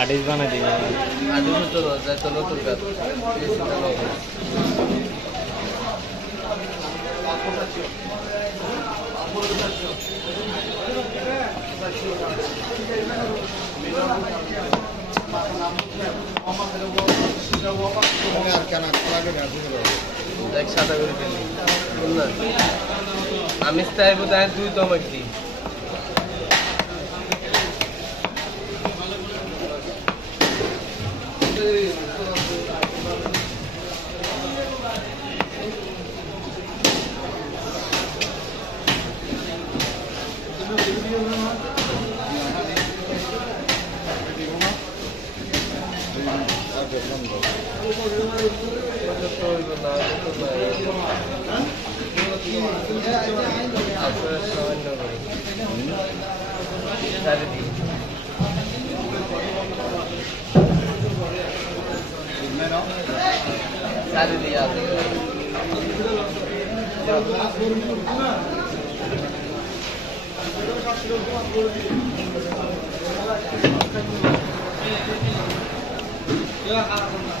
আডিস বানাই দিই আডিস তো যায় তো নতুন কাজ দেখ সাদা করে ফেলি না আমি চাইব তাই তুই তো আমাকে দি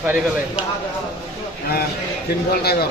পারি গেলে হ্যাঁ 3 ঘন্টা গেল